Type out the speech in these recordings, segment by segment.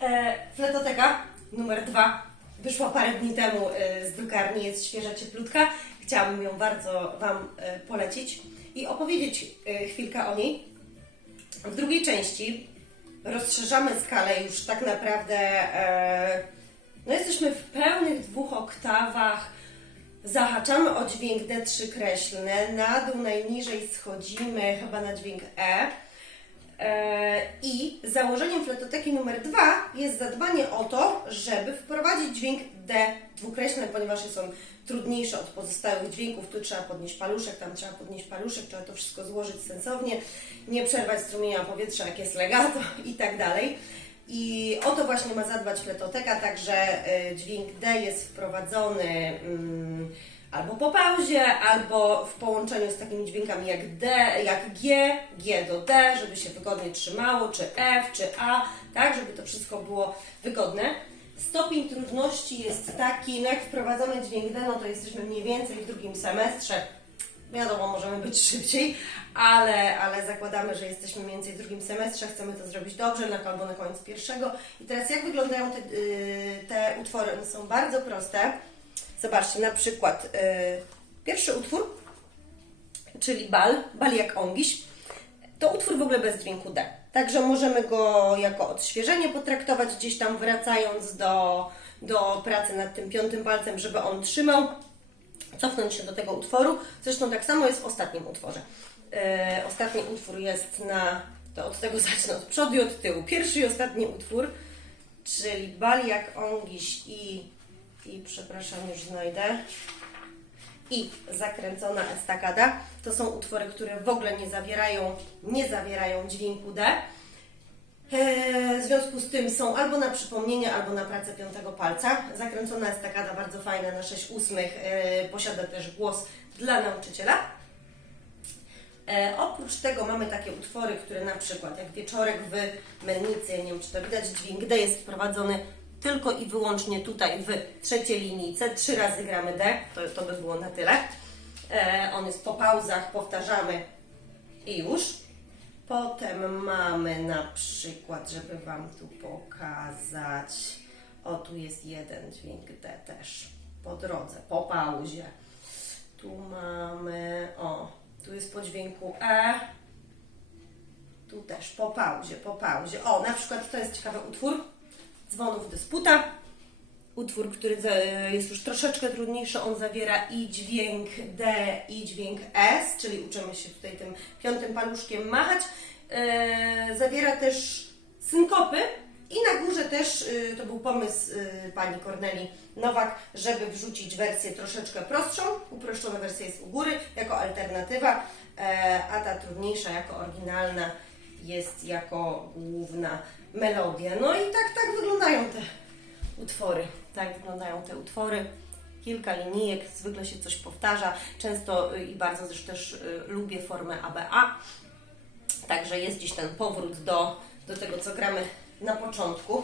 E, fletoteka numer dwa wyszła parę dni temu e, z drukarni, jest świeża, cieplutka. Chciałabym ją bardzo Wam e, polecić i opowiedzieć e, chwilkę o niej. W drugiej części rozszerzamy skalę już tak naprawdę. No jesteśmy w pełnych dwóch oktawach. Zahaczamy o dźwięk D3 kreślny, na dół najniżej schodzimy chyba na dźwięk E. Założeniem fletoteki numer dwa jest zadbanie o to, żeby wprowadzić dźwięk D dwukreślny, ponieważ jest on trudniejszy od pozostałych dźwięków. Tu trzeba podnieść paluszek, tam trzeba podnieść paluszek, trzeba to wszystko złożyć sensownie, nie przerwać strumienia powietrza, jak jest legato i tak dalej. I o to właśnie ma zadbać fletoteka, także y, dźwięk D jest wprowadzony mm, albo po pauzie, albo w połączeniu z takimi dźwiękami jak D, jak G, G do D, żeby się wygodnie trzymało, czy F, czy A, tak, żeby to wszystko było wygodne. Stopień trudności jest taki, no jak wprowadzamy dźwięk D, no to jesteśmy mniej więcej w drugim semestrze, Wiadomo, możemy być szybciej, ale, ale zakładamy, że jesteśmy mniej więcej w drugim semestrze, chcemy to zrobić dobrze, na, albo na koniec pierwszego. I teraz jak wyglądają te, y, te utwory? One są bardzo proste. Zobaczcie, na przykład y, pierwszy utwór, czyli bal, bal jak ongiś, to utwór w ogóle bez dźwięku D. Także możemy go jako odświeżenie potraktować, gdzieś tam wracając do, do pracy nad tym piątym palcem, żeby on trzymał cofnąć się do tego utworu. Zresztą tak samo jest w ostatnim utworze. E, ostatni utwór jest na, to od tego zacznę od przodu i od tyłu. Pierwszy i ostatni utwór, czyli Bal jak Ongiś i, i przepraszam, już znajdę, i zakręcona estakada. To są utwory, które w ogóle nie zawierają, nie zawierają dźwięku D. E, W związku z tym są albo na przypomnienie, albo na pracę piątego palca. Zakręcona estakada bardzo fajna na 6 ósmych. e, Posiada też głos dla nauczyciela. E, oprócz tego mamy takie utwory, które na przykład jak wieczorek w Mennicy, nie wiem czy to widać, dźwięk D jest wprowadzony tylko i wyłącznie tutaj w trzeciej linijce. Trzy razy gramy D, to, to by było na tyle. E, on jest po pauzach, powtarzamy i już. Potem mamy na przykład, żeby Wam tu pokazać, o tu jest jeden dźwięk D też, po drodze, po pauzie. Tu mamy, o, tu jest po dźwięku E, tu też po pauzie, po pauzie. O, na przykład to jest ciekawy utwór, Dzwonów Dysputa. Utwór, który jest już troszeczkę trudniejszy, on zawiera i dźwięk D, i dźwięk S, czyli uczymy się tutaj tym piątym paluszkiem machać. E, zawiera też synkopy i na górze też, y, to był pomysł y, pani Korneli Nowak, żeby wrzucić wersję troszeczkę prostszą. Uproszczona wersja jest u góry jako alternatywa, e, a ta trudniejsza jako oryginalna jest jako główna melodia. No i tak, tak wyglądają te utwory. Tak wyglądają te utwory. Kilka linijek, zwykle się coś powtarza. Często y, i bardzo też, też y, lubię formę ABA. Także jest gdzieś ten powrót do, do tego, co gramy na początku.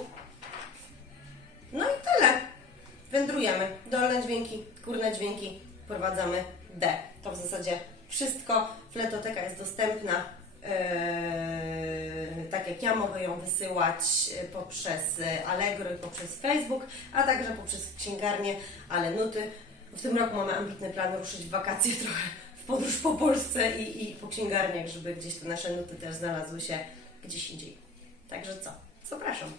No i tyle. Wędrujemy. Dolne dźwięki, górne dźwięki, wprowadzamy D. To w zasadzie wszystko. Fletoteka jest dostępna. Eee, tak jak ja mogę ją wysyłać e, poprzez e, Allegro i poprzez Facebook, a także poprzez księgarnię, ale nuty. W tym roku mamy ambitny plan ruszyć w wakacje trochę w podróż po Polsce i, i po księgarniach, żeby gdzieś te nasze nuty też znalazły się gdzieś indziej. Także co? Zapraszam.